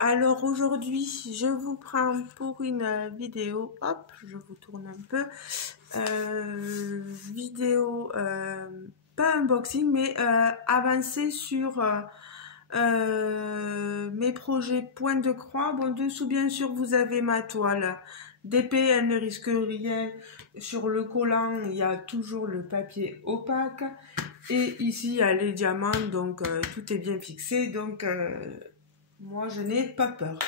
Alors aujourd'hui, je vous prends pour une vidéo, hop, je vous tourne un peu, vidéo, pas unboxing, mais avancée sur mes projets point de croix. Bon, dessous, bien sûr, vous avez ma toile d'épée, elle ne risque rien. Sur le collant, il y a toujours le papier opaque. Et ici, il y a les diamants, donc tout est bien fixé, donc moi, je n'ai pas peur.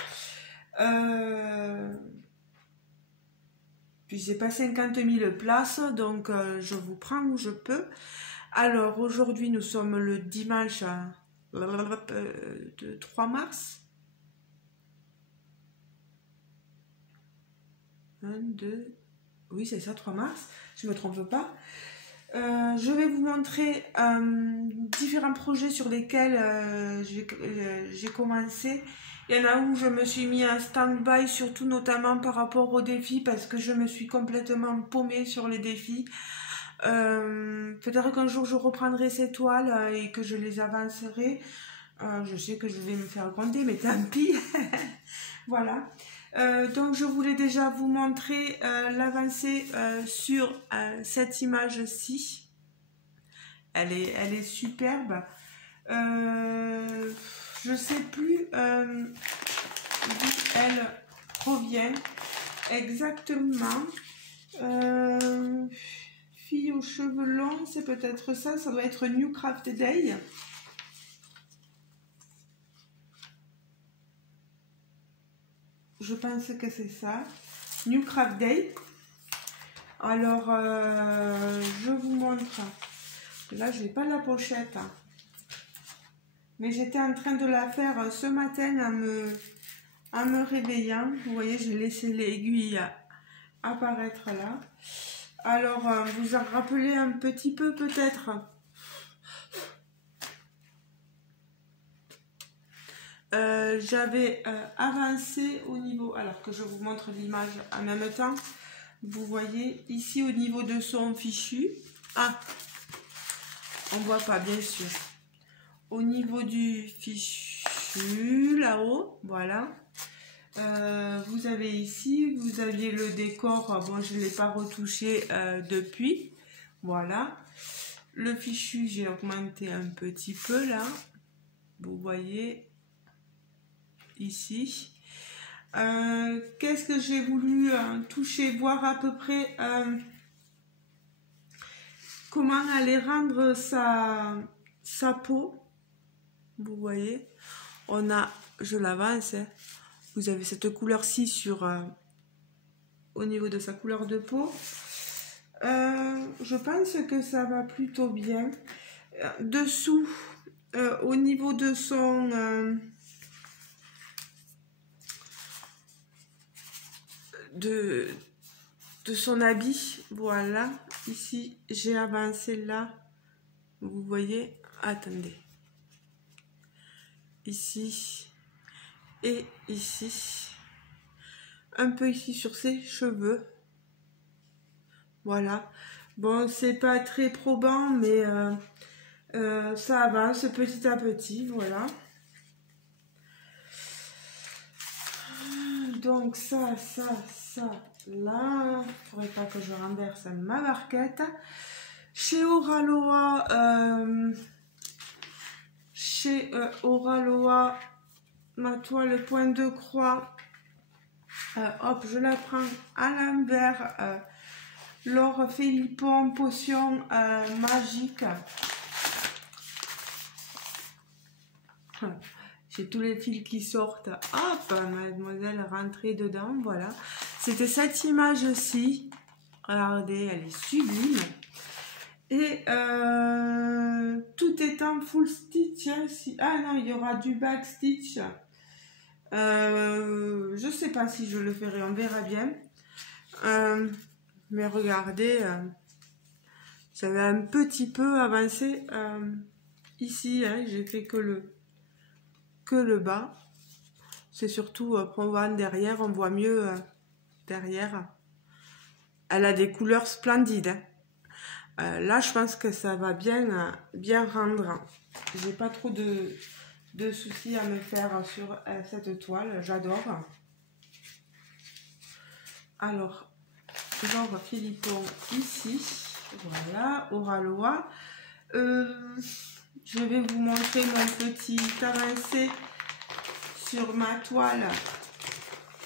Puis j'ai pas 50 000 places, donc je vous prends où je peux. Alors aujourd'hui, nous sommes le dimanche de 3 mars. 1, 2, oui c'est ça, 3 mars, je me trompe pas. Je vais vous montrer différents projets sur lesquels j'ai commencé. Il y en a où je me suis mis en stand-by, surtout notamment par rapport aux défis, parce que je me suis complètement paumée sur les défis. Peut-être qu'un jour je reprendrai ces toiles et que je les avancerai. Je sais que je vais me faire gronder, mais tant pis. Voilà. Donc je voulais déjà vous montrer l'avancée sur cette image-ci. Elle est superbe. Je ne sais plus d'où elle provient exactement. Fille aux cheveux longs, c'est peut-être ça. Ça doit être New Craft Day. Je pense que c'est ça. New Craft Day. Alors, je vous montre. Là, je n'ai pas la pochette. Mais j'étais en train de la faire ce matin en me réveillant. Vous voyez, j'ai laissé l'aiguille apparaître là. Alors, vous en rappelez un petit peu peut-être. J'avais avancé au niveau, alors que je vous montre l'image en même temps. Vous voyez ici au niveau de son fichu. Ah, on voit pas bien sûr. Au niveau du fichu, là-haut, voilà. Vous avez ici, vous aviez le décor. Bon, je ne l'ai pas retouché depuis. Voilà. Le fichu, j'ai augmenté un petit peu là. Vous voyez ici. Qu'est-ce que j'ai voulu toucher, voir à peu près comment aller rendre sa peau. Vous voyez, on a, je l'avance, hein, vous avez cette couleur-ci sur au niveau de sa couleur de peau. Je pense que ça va plutôt bien. Dessous, au niveau de son de son habit, voilà, ici j'ai avancé là, vous voyez, attendez, ici et ici, un peu ici sur ses cheveux, voilà. Bon, c'est pas très probant, mais ça avance petit à petit, voilà. Donc ça, là, il faudrait pas que je renverse ma barquette. Chez Oraloa, ma toile point de croix, hop, je la prends à l'envers. Laure Philippon, potion magique. J'ai tous les fils qui sortent. Hop, mademoiselle rentrée dedans, voilà. C'était cette image-ci. Regardez, elle est sublime. Et tout est en full stitch. Hein, ah non, il y aura du back stitch. Je sais pas si je le ferai, on verra bien. Mais regardez, j'avais un petit peu avancé ici. Hein, j'ai fait que le bas. C'est surtout pour voir derrière, on voit mieux derrière. Elle a des couleurs splendides. Hein. Là, je pense que ça va bien rendre. J'ai pas trop de de soucis à me faire sur cette toile. J'adore. Alors, j'envoie Philippon ici. Voilà, Oraloa. Je vais vous montrer mon petit avancé sur ma toile.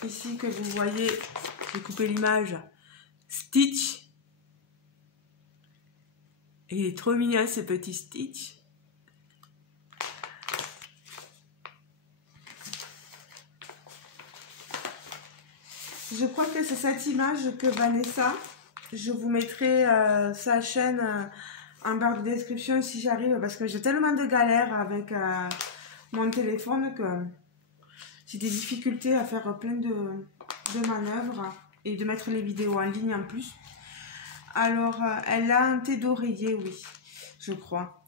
Ici que vous voyez, j'ai coupé l'image. Stitch. Et il est trop mignon ce petit Stitch. Je crois que c'est cette image que Vanessa, je vous mettrai sa chaîne en barre de description si j'arrive, parce que j'ai tellement de galères avec mon téléphone que j'ai des difficultés à faire plein de manœuvres et de mettre les vidéos en ligne en plus. Alors, elle a un thé d'oreiller, oui, je crois.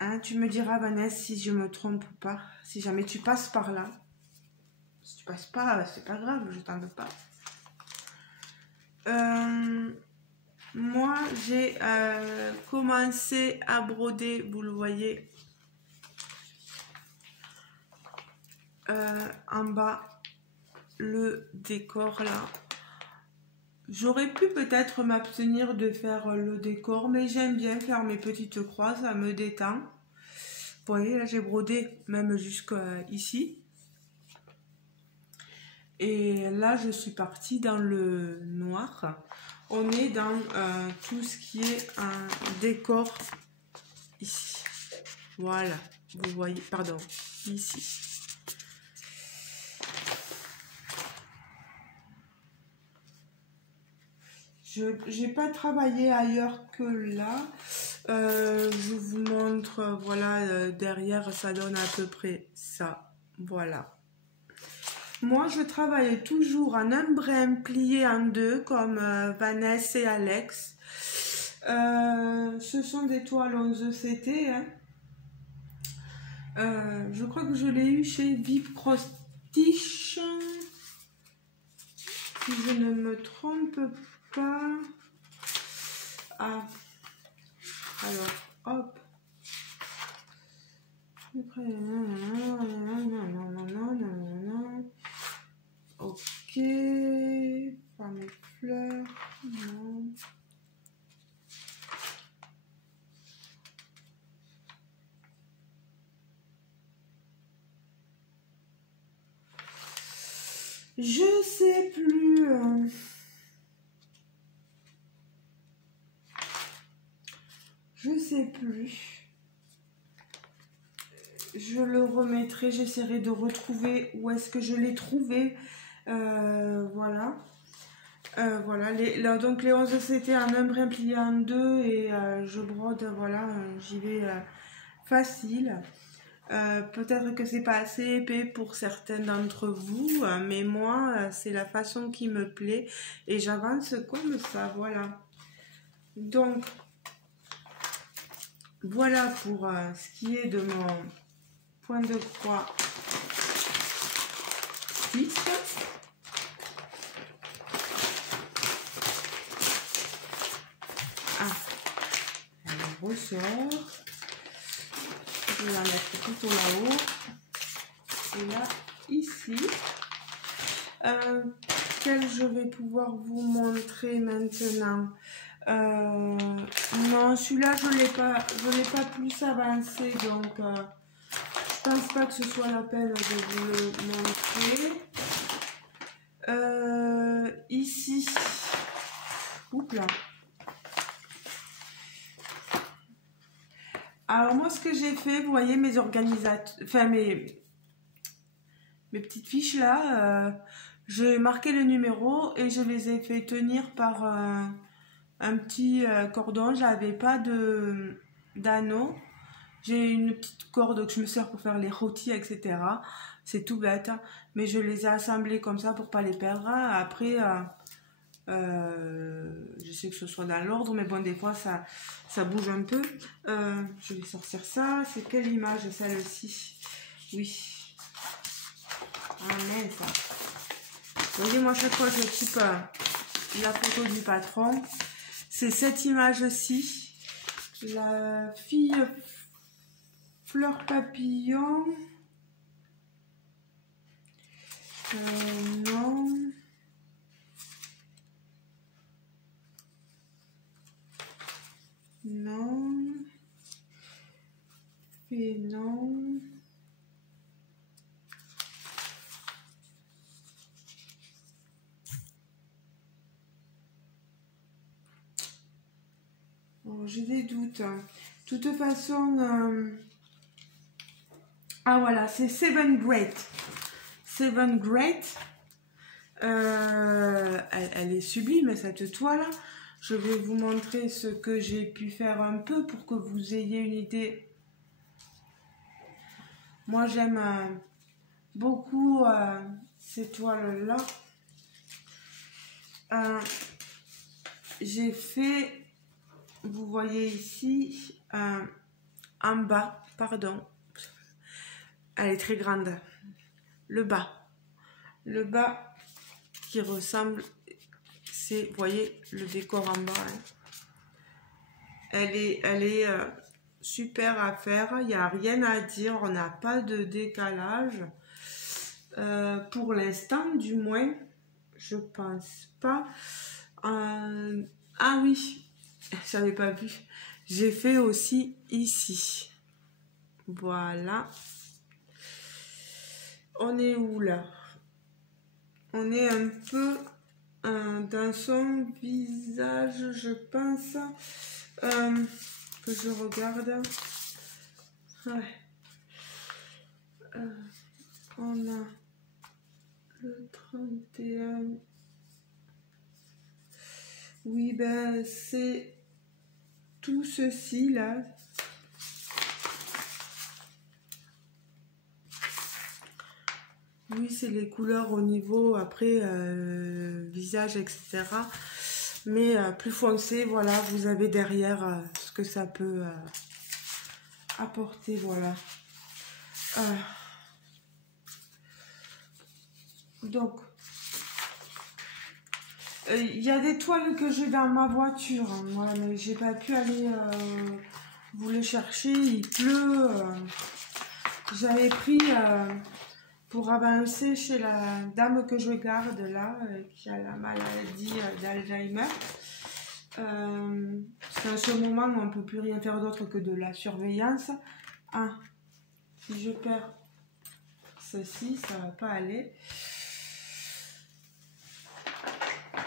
Hein, tu me diras, Vanessa, si je me trompe ou pas, si jamais tu passes par là. Si tu passes pas, c'est pas grave, je t'en veux pas. Moi, j'ai commencé à broder, vous le voyez, en bas, le décor là. J'aurais pu peut-être m'abstenir de faire le décor, mais j'aime bien faire mes petites croix, ça me détend. Vous voyez, là j'ai brodé même jusqu'ici. Et là, je suis partie dans le noir. On est dans tout ce qui est un décor ici. Voilà, vous voyez, pardon, ici. Je n'ai pas travaillé ailleurs que là. Je vous montre, voilà, derrière, ça donne à peu près ça. Voilà. Moi, je travaille toujours en un brin plié en deux, comme Vanessa et Alex. Ce sont des toiles 11CT. Hein. Je crois que je l'ai eu chez Vip Cross Stitch. Si je ne me trompe pas. Ah. Alors, hop. Ok. Par mes fleurs. Non. Je sais plus. Je sais plus. Je le remettrai, j'essaierai de retrouver où est-ce que je l'ai trouvé. Voilà. Voilà. Donc les 11 c'était en un brin plié en deux et je brode, voilà, j'y vais facile. Peut-être que c'est pas assez épais pour certains d'entre vous, mais moi, c'est la façon qui me plaît et j'avance comme ça, voilà. Donc, voilà pour ce qui est de mon point de croix fixe. Ah, elle ressort. Je vais la mettre plutôt là-haut. Et là, ici. Quel je vais pouvoir vous montrer maintenant. Non, celui-là, je l'ai pas plus avancé, donc je pense pas que ce soit la peine de vous le montrer. Ici, oups là. Alors moi, ce que j'ai fait, vous voyez mes organisateurs, enfin mes petites fiches là, j'ai marqué le numéro et je les ai fait tenir par un petit cordon. J'avais pas d'anneau. J'ai une petite corde que je me sers pour faire les rôtis, etc. C'est tout bête, hein, mais je les ai assemblés comme ça pour pas les perdre. Après, je sais que ce soit dans l'ordre, mais bon, des fois ça bouge un peu. Je vais sortir ça. C'est quelle image, celle-ci? Oui. Ah mince. Vous voyez, moi, chaque fois, je type la photo du patron. C'est cette image-ci. La fille fleur papillon. Non. Non. Et non. Oh, j'ai des doutes. De toute façon... Ah voilà, c'est Seven Great. Seven Great. Elle est sublime cette toile. Je vais vous montrer ce que j'ai pu faire un peu pour que vous ayez une idée. Moi j'aime beaucoup ces toiles là. J'ai fait, vous voyez ici, en bas, pardon. Elle est très grande. Le bas qui ressemble, c'est, vous voyez, le décor en bas. Hein. Elle est super à faire. Il n'y a rien à dire. On n'a pas de décalage. Pour l'instant, du moins, je pense pas. Ah oui, j'avais pas vu. J'ai fait aussi ici. Voilà. On est où là? On est un peu dans son visage, je pense. Que je regarde. Ouais. On a le 31. Oui, ben c'est tout ceci là. Oui, c'est les couleurs au niveau après visage, etc. Mais plus foncé, voilà, vous avez derrière ce que ça peut apporter, voilà. Donc, il y a des toiles que j'ai dans ma voiture, hein, voilà, mais j'ai pas pu aller vous les chercher, il pleut. J'avais pris pour avancer chez la dame que je garde là, qui a la maladie d'Alzheimer. C'est à ce moment où on ne peut plus rien faire d'autre que de la surveillance. Ah, si je perds ceci, ça va pas aller.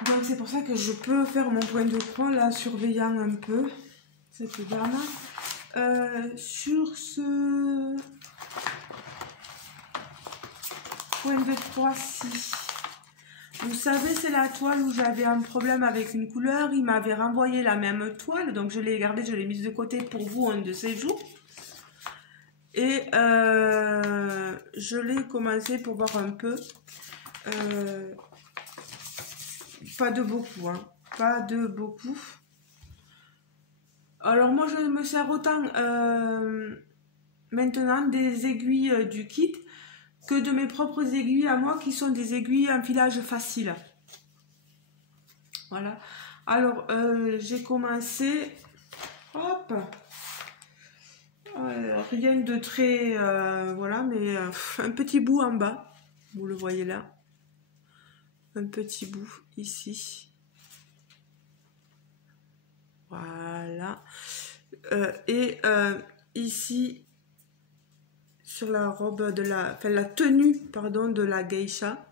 Donc c'est pour ça que je peux faire mon point de croix là, surveillant un peu cette dame. Sur ce point de croix-ci, vous savez, c'est la toile où j'avais un problème avec une couleur. Il m'avait renvoyé la même toile, donc je l'ai gardée, je l'ai mise de côté pour vous un de ces jours. Et je l'ai commencé pour voir un peu. Pas de beaucoup, hein. Pas de beaucoup. Alors moi, je me sers autant maintenant des aiguilles du kit que de mes propres aiguilles à moi qui sont des aiguilles enfilage facile. Voilà. Alors, j'ai commencé... Hop, rien de très... voilà, mais un petit bout en bas. Vous le voyez là. Un petit bout ici. Voilà. Et ici, sur la robe de la... Enfin, la tenue, pardon, de la geisha.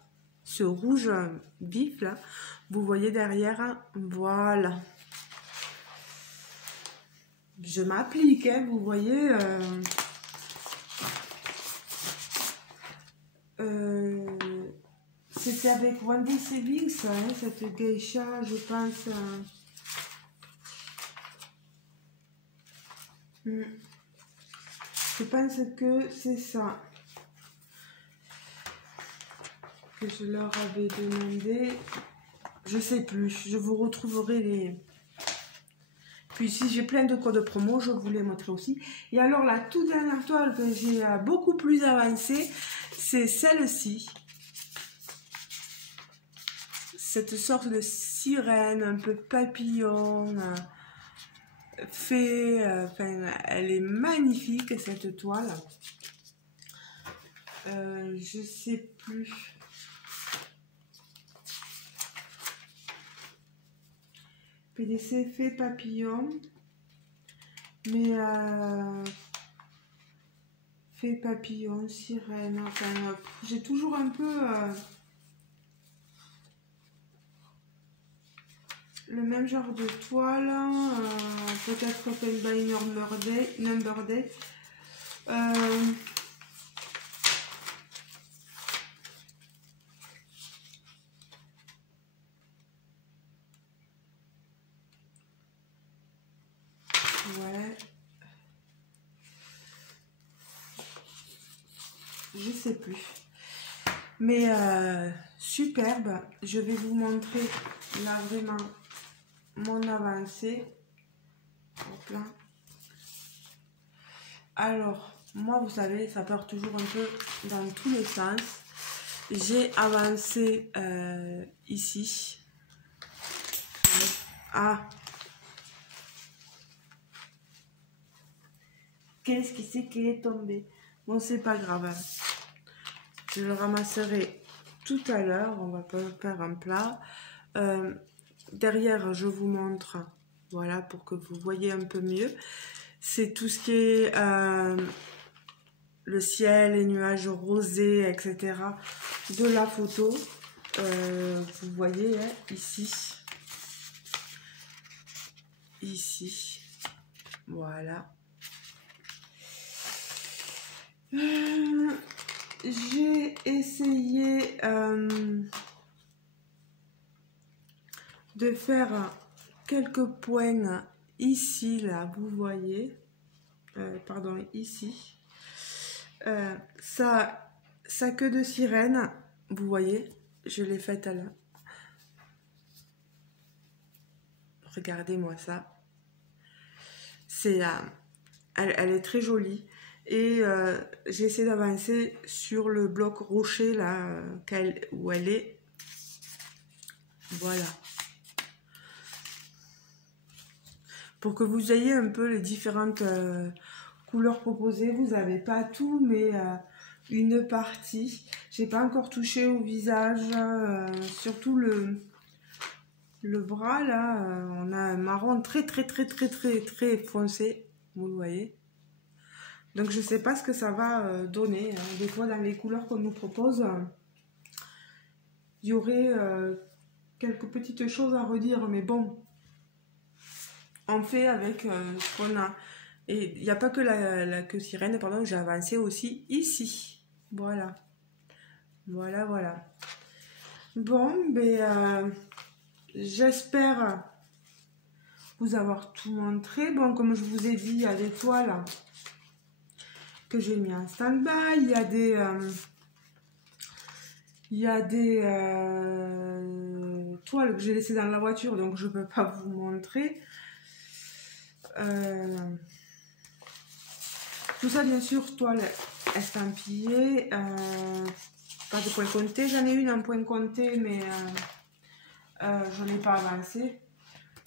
Ce rouge vif là. Vous voyez derrière. Hein, voilà. Je m'applique, hein, vous voyez. C'était avec Wendy Savings, hein, cette geisha, je pense. Je pense que c'est ça que je leur avais demandé. Je sais plus, je vous retrouverai les... Puis si j'ai plein de codes promo, je vous les montrerai aussi. Et alors la toute dernière toile que j'ai beaucoup plus avancée, c'est celle-ci. Cette sorte de sirène, un peu papillon, fée, enfin, elle est magnifique cette toile. Je sais plus. PDC fait papillon. Mais fait papillon, sirène, enfin, j'ai toujours un peu le même genre de toile, peut-être Open by Number Day. Ouais. Je sais plus. Mais superbe. Je vais vous montrer là vraiment mon avancée. Hop là. Alors, moi, vous savez, ça part toujours un peu dans tous les sens. J'ai avancé ici. Ah. Qu'est-ce qui c'est qui est tombé? Bon, c'est pas grave. Je le ramasserai tout à l'heure. On va pas faire un plat. Derrière, je vous montre, voilà, pour que vous voyez un peu mieux. C'est tout ce qui est le ciel, les nuages rosés, etc. de la photo. Vous voyez hein, ici. Ici. Voilà. J'ai essayé de faire quelques points ici, là, vous voyez. Pardon, ici. Sa queue de sirène, vous voyez, je l'ai faite à la... Regardez-moi ça. C'est, elle est très jolie. Et j'ai essayé d'avancer sur le bloc rocher, là, où elle est. Voilà. Pour que vous ayez un peu les différentes couleurs proposées. Vous n'avez pas tout, mais une partie. J'ai pas encore touché au visage, surtout le bras là. On a un marron très foncé, vous le voyez. Donc je sais pas ce que ça va donner. Hein. Des fois dans les couleurs qu'on nous propose, il y aurait quelques petites choses à redire, mais bon, on fait avec ce qu'on a. Et il n'y a pas que la queue sirène, pardon, j'ai avancé aussi ici. Voilà. Voilà, voilà. Bon, ben, j'espère vous avoir tout montré. Bon, comme je vous ai dit, il y a des toiles que j'ai mis en stand-by. Il y a des toiles que j'ai laissées dans la voiture, donc je ne peux pas vous montrer. Tout ça, bien sûr, toile estampillée. Pas de point compté. J'en ai une en point compté, mais j'en ai pas avancé.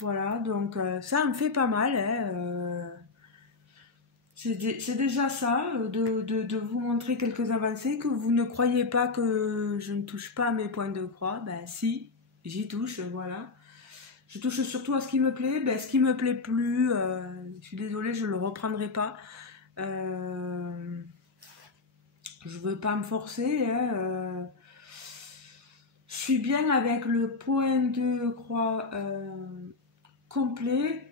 Voilà, donc ça me fait pas mal. Hein, c'est déjà ça, de vous montrer quelques avancées, que vous ne croyez pas que je ne touche pas à mes points de croix. Ben si, j'y touche, voilà. Je touche surtout à ce qui me plaît. Ben, ce qui me plaît plus, je suis désolée, je le reprendrai pas. Je veux pas me forcer. Hein, je suis bien avec le point de croix complet,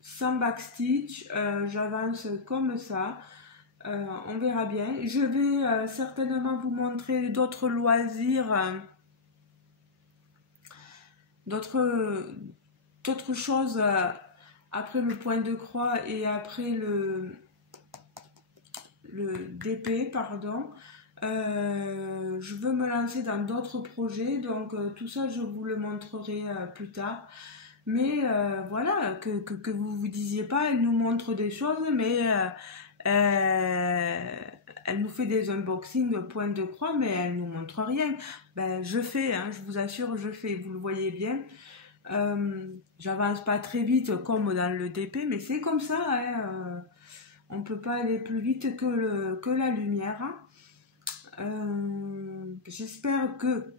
sans backstitch. J'avance comme ça. On verra bien. Je vais certainement vous montrer d'autres loisirs, d'autres choses après le point de croix et après le DP, pardon. Je veux me lancer dans d'autres projets, donc tout ça je vous le montrerai plus tard. Mais voilà, que vous vous disiez pas, elle nous montre des choses, mais elle nous fait des unboxings point de croix, mais elle nous montre rien. Ben, je fais, hein, je vous assure, je fais, vous le voyez bien. J'avance pas très vite comme dans le DP, mais c'est comme ça. Hein, on ne peut pas aller plus vite que la lumière. J'espère que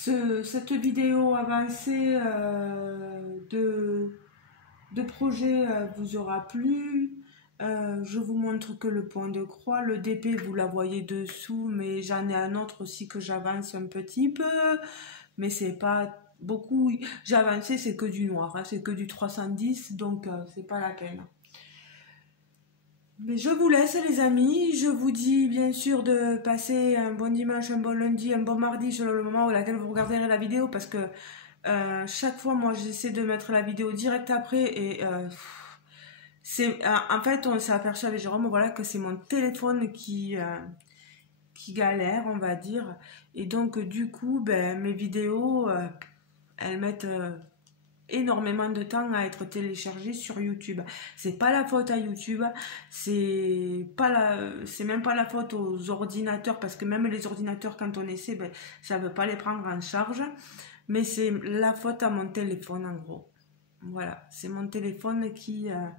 cette vidéo avancée de projet vous aura plu. Je vous montre que le point de croix, le DP vous la voyez dessous, mais j'en ai un autre aussi que j'avance un petit peu, mais c'est pas beaucoup. J'ai avancé, c'est que du noir, hein, c'est que du 310, donc c'est pas la peine. Mais je vous laisse les amis, je vous dis bien sûr de passer un bon dimanche, un bon lundi, un bon mardi selon le moment où laquelle vous regarderez la vidéo, parce que chaque fois moi j'essaie de mettre la vidéo direct après et en fait on s'est aperçu avec Jérôme, voilà, que c'est mon téléphone qui galère, on va dire, et donc du coup ben, mes vidéos elles mettent énormément de temps à être téléchargées sur YouTube. C'est pas la faute à YouTube, c'est même pas la faute aux ordinateurs, parce que même les ordinateurs quand on essaie, ben, ça veut pas les prendre en charge, mais c'est la faute à mon téléphone en gros. Voilà, c'est mon téléphone qui a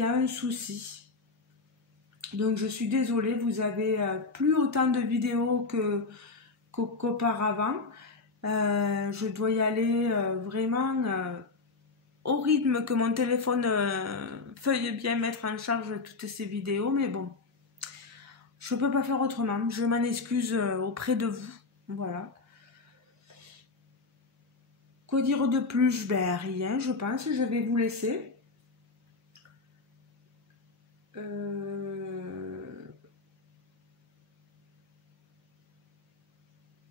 un souci. Donc je suis désolée, vous avez plus autant de vidéos qu'auparavant. Je dois y aller vraiment au rythme que mon téléphone veuille bien mettre en charge toutes ces vidéos, mais bon, je peux pas faire autrement. Je m'en excuse auprès de vous. Voilà. Quoi dire de plus? Ben rien, je pense. Je vais vous laisser.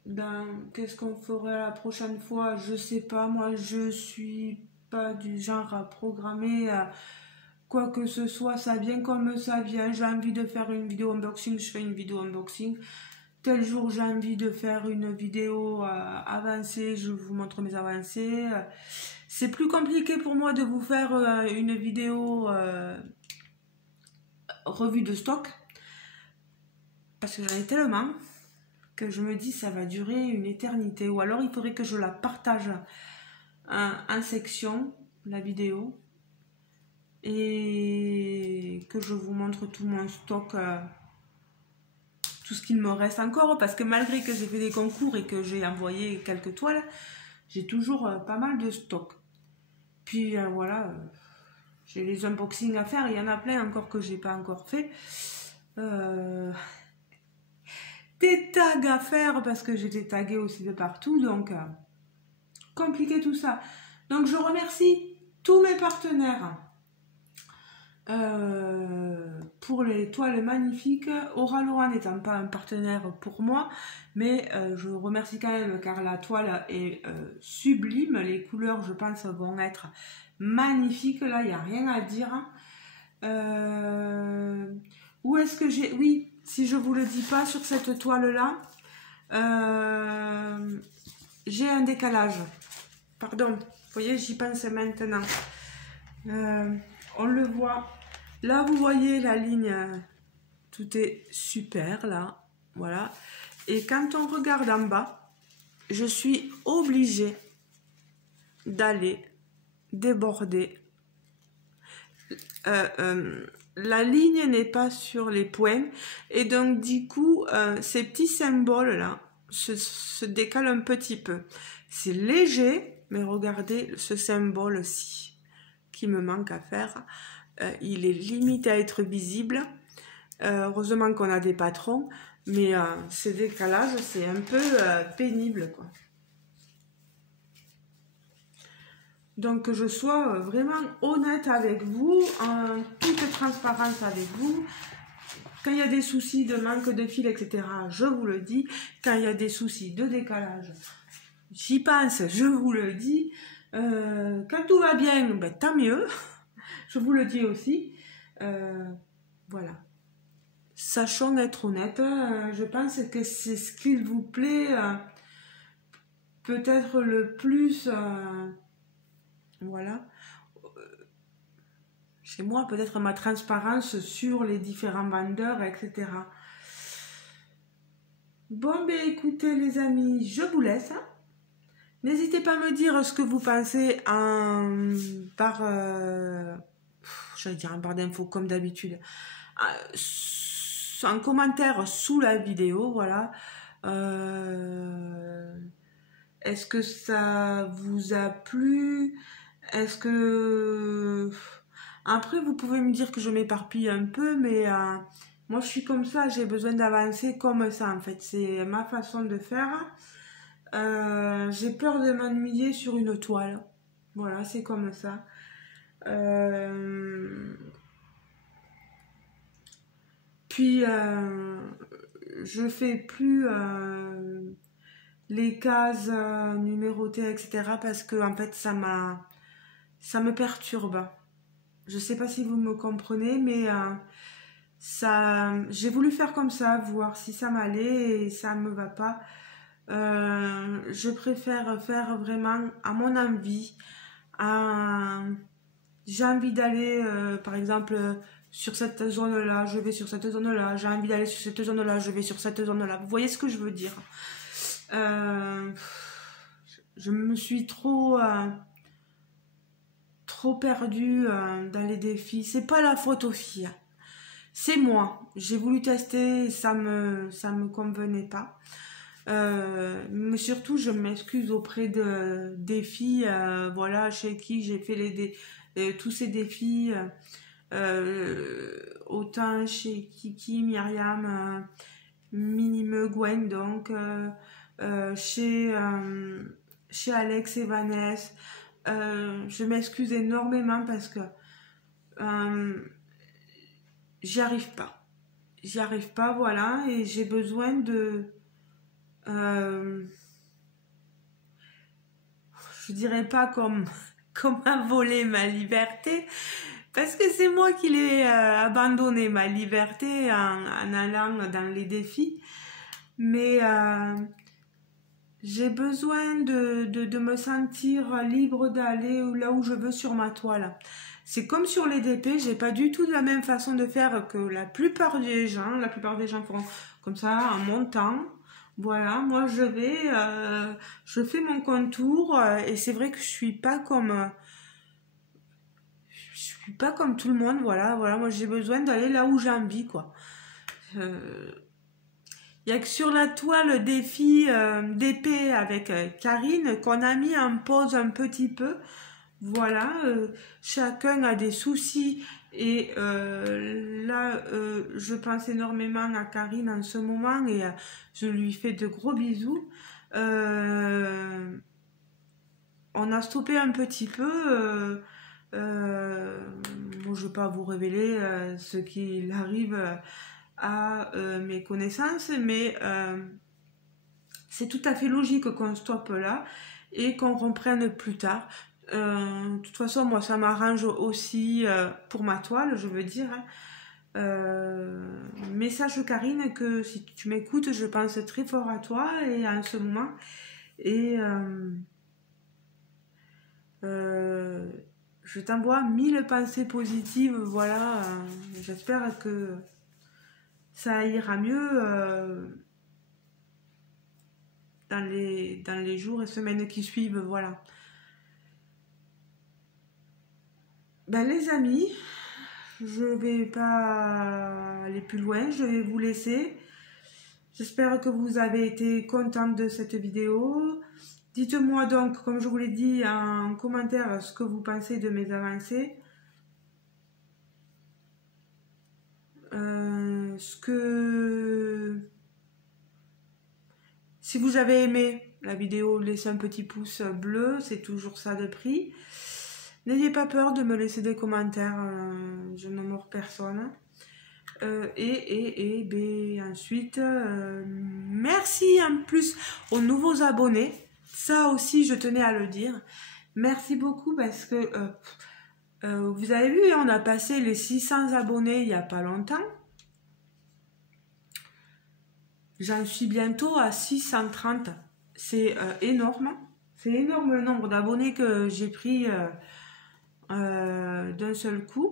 Ben, qu'est-ce qu'on ferait la prochaine fois? Je sais pas, moi je suis pas du genre à programmer quoi que ce soit, ça vient comme ça vient. J'ai envie de faire une vidéo unboxing, je fais une vidéo unboxing. Tel jour j'ai envie de faire une vidéo avancée, je vous montre mes avancées. C'est plus compliqué pour moi de vous faire une vidéo revue de stock, parce que j'en ai tellement que je me dis ça va durer une éternité, ou alors il faudrait que je la partage en section, la vidéo, et que je vous montre tout mon stock, tout ce qu'il me reste encore, parce que malgré que j'ai fait des concours et que j'ai envoyé quelques toiles, j'ai toujours pas mal de stock. Puis voilà, j'ai les unboxings à faire, il y en a plein encore que j'ai pas encore fait. Des tags à faire parce que j'étais taguée aussi de partout, donc compliqué tout ça. Donc je remercie tous mes partenaires pour les toiles magnifiques. Aura Laura n'étant pas un partenaire pour moi, mais je remercie quand même car la toile est sublime. Les couleurs, je pense, vont être magnifiques. Là, il n'y a rien à dire. Où est-ce que j'ai... Oui, si je vous le dis pas, sur cette toile-là, j'ai un décalage. Pardon, vous voyez, j'y pense maintenant. On le voit. Là, vous voyez la ligne, tout est super, là. Voilà. Et quand on regarde en bas, je suis obligée d'aller déborder. La ligne n'est pas sur les points. Et donc, du coup, ces petits symboles-là se décalent un petit peu. C'est léger, mais regardez ce symbole-ci qui me manque à faire. Il est limite à être visible. Heureusement qu'on a des patrons, mais ces décalages, c'est un peu pénible, quoi. Donc que je sois vraiment honnête avec vous, en toute transparence avec vous. Quand il y a des soucis de manque de fil, etc., je vous le dis. Quand il y a des soucis de décalage, j'y pense, je vous le dis. Quand tout va bien, ben, tant mieux. Je vous le dis aussi. Voilà. Sachons être honnêtes. Je pense que c'est ce qu'il vous plaît peut-être le plus... voilà. Chez moi, peut-être ma transparence sur les différents vendeurs, etc. Bon, ben écoutez les amis, je vous laisse. N'hésitez pas à me dire ce que vous pensez par barre d'infos comme d'habitude. En commentaire sous la vidéo, voilà. Est-ce que ça vous a plu? Est-ce que... Après, vous pouvez me dire que je m'éparpille un peu, mais moi, je suis comme ça. J'ai besoin d'avancer comme ça, en fait. C'est ma façon de faire. J'ai peur de m'ennuyer sur une toile. Voilà, c'est comme ça. Puis, je fais plus les cases numérotées, etc. parce que, en fait, ça me perturbe. Je sais pas si vous me comprenez, mais j'ai voulu faire comme ça, voir si ça m'allait et ça me va pas. Je préfère faire vraiment à mon envie. J'ai envie d'aller, par exemple, sur cette zone-là, je vais sur cette zone-là. J'ai envie d'aller sur cette zone-là, je vais sur cette zone-là. Vous voyez ce que je veux dire? Je me suis trop perdue dans les défis. C'est pas la faute aux filles. C'est moi. J'ai voulu tester, ça me convenait pas. Mais surtout, je m'excuse auprès des filles, voilà, chez qui j'ai fait tous ces défis, autant chez Kiki, Myriam, Minime, Gwen, donc, chez Alex et Vanessa. Je m'excuse énormément parce que j'y arrive pas. J'y arrive pas, voilà, et j'ai besoin de... je dirais pas comme à voler ma liberté, parce que c'est moi qui l'ai abandonné, ma liberté, en allant dans les défis, mais j'ai besoin de me sentir libre d'aller là où je veux sur ma toile. C'est comme sur les DP, j'ai pas du tout de la même façon de faire que la plupart des gens. La plupart des gens font comme ça, en montant. Voilà, moi je fais mon contour et c'est vrai que je suis pas comme tout le monde. Voilà, moi j'ai besoin d'aller là où j'ai envie, quoi. Il y a que sur la toile défi d'épée avec Karine qu'on a mis en pause un petit peu. Voilà, chacun a des soucis et là, je pense énormément à Karine en ce moment et je lui fais de gros bisous. On a stoppé un petit peu. Bon, je ne vais pas vous révéler ce qu'il arrive à mes connaissances, mais c'est tout à fait logique qu'on stoppe là et qu'on reprenne plus tard. De toute façon, moi, ça m'arrange aussi pour ma toile, je veux dire. Mais sache, Karine, que si tu m'écoutes, je pense très fort à toi et en ce moment. Et je t'envoie 1000 pensées positives. Voilà, j'espère que ça ira mieux dans les jours et semaines qui suivent. Voilà. Ben, les amis, je vais pas aller plus loin, je vais vous laisser. J'espère que vous avez été contents de cette vidéo. Dites-moi donc, comme je vous l'ai dit, en commentaire ce que vous pensez de mes avancées. Si vous avez aimé la vidéo, laissez un petit pouce bleu, c'est toujours ça de prix. N'ayez pas peur de me laisser des commentaires, je ne mords personne. Ensuite, merci en plus aux nouveaux abonnés. Ça aussi, je tenais à le dire. Merci beaucoup parce que vous avez vu, on a passé les 600 abonnés il n'y a pas longtemps. J'en suis bientôt à 630. C'est énorme. C'est énorme le nombre d'abonnés que j'ai pris d'un seul coup.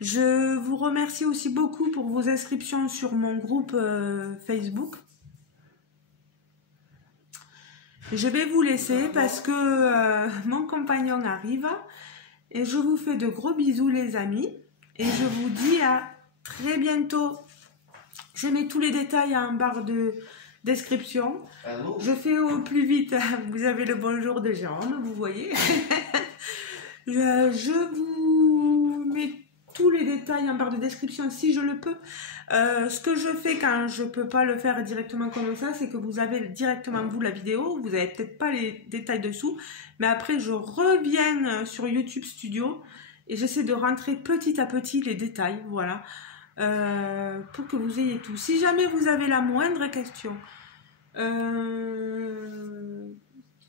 Je vous remercie aussi beaucoup pour vos inscriptions sur mon groupe Facebook. Je vais vous laisser parce que mon compagnon arrive et je vous fais de gros bisous les amis et je vous dis à très bientôt. Je mets tous les détails en barre de description. Allô? Je fais au plus vite. Vous avez le bonjour de Jérôme, vous voyez. Je vous mets tous les détails en barre de description si je le peux. Ce que je fais quand je peux pas le faire directement comme ça, c'est que vous avez directement vous la vidéo, vous avez peut-être pas les détails dessous, mais après je reviens sur YouTube Studio et j'essaie de rentrer petit à petit les détails, voilà, pour que vous ayez tout. Si jamais vous avez la moindre question,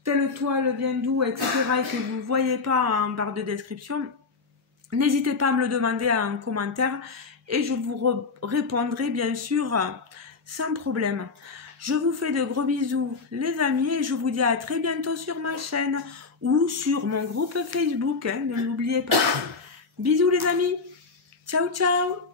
telle toile vient d'où, etc., et que vous voyez pas en barre de description, n'hésitez pas à me le demander en commentaire et je vous répondrai bien sûr sans problème. Je vous fais de gros bisous les amis et je vous dis à très bientôt sur ma chaîne ou sur mon groupe Facebook, hein, ne l'oubliez pas. Bisous les amis, ciao ciao.